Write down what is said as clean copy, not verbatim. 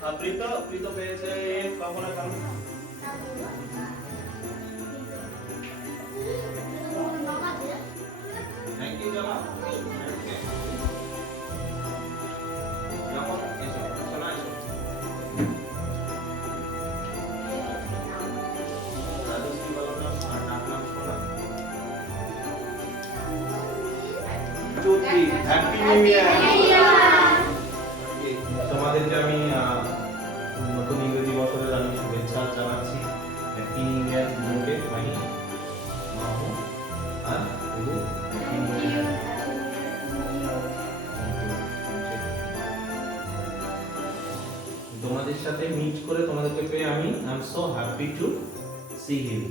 প্রীত পেয়েছে কখন কারণ থ্যাংক ইউ জামা ওকে যখন এসো শোনা এসো রাজশ্রী বলো তো আর নাম শোনা জ্যোতি হ্যাপি নিউ ইয়ার তোমাদেরকে আমি নতুন ইংরেজি বছরের আমি শুভেচ্ছা জানাচ্ছি হ্যাপি নিউ ইয়ার দুজনকে মাহি মাহু আর গুরু হ্যাপি নিউ ইয়ার তোমাদের সাথে মিট করে তোমাদেরকে পেয়ে আমি I am so happy to see him